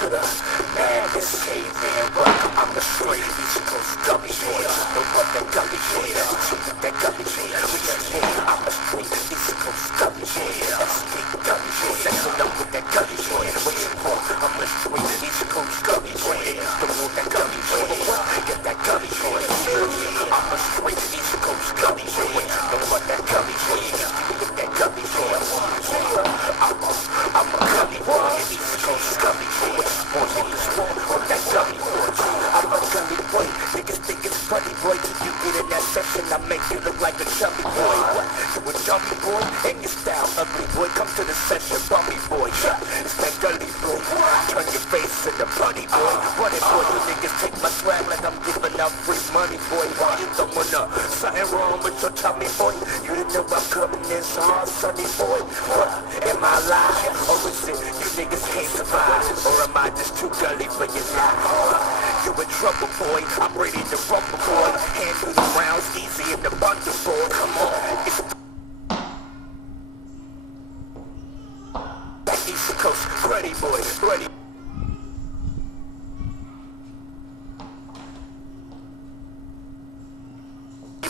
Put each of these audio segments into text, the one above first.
to the madness caveman, but I'm the straight East Coast gummy boy. No but that gummy boy, that gummy boy. I'm the straight East Coast gummy boy. SK gummy boy. Sexing up with that gummy boy. What you want? I'm the straight East Coast gummy boy. The one that gummy boy. Get that gummy boy. I'm the straight East Coast gummy boy. No but that gummy boy. Get that gummy boy. I'm a gummy boy. East Coast gummy boy. More niggas want on that gummy boy. I'm a gummy boy. Niggas think it's funny, boy. Till you get in that section, I make you look like a chubby boy. What? You a chubby boy? And your style ugly, boy. Come to the session, bummy boy. It's that gully boy. Turn your face into bunny boy. What it, boy? You niggas take my swag like I'm giving out free money, boy. Why you throwing up? Something wrong with your tummy, boy. You didn't know I'm coming in so hard, sunny boy. What? Am I lying? Or is it you niggas can't survive? Or am I just too gully for your life? You in trouble, boy. I'm ready to rumble, boy. Handle the rounds easy in the bundle, boy. Come on. It's that East Coast, ready, boy. Ready.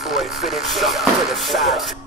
Boy, fitting shot to the side.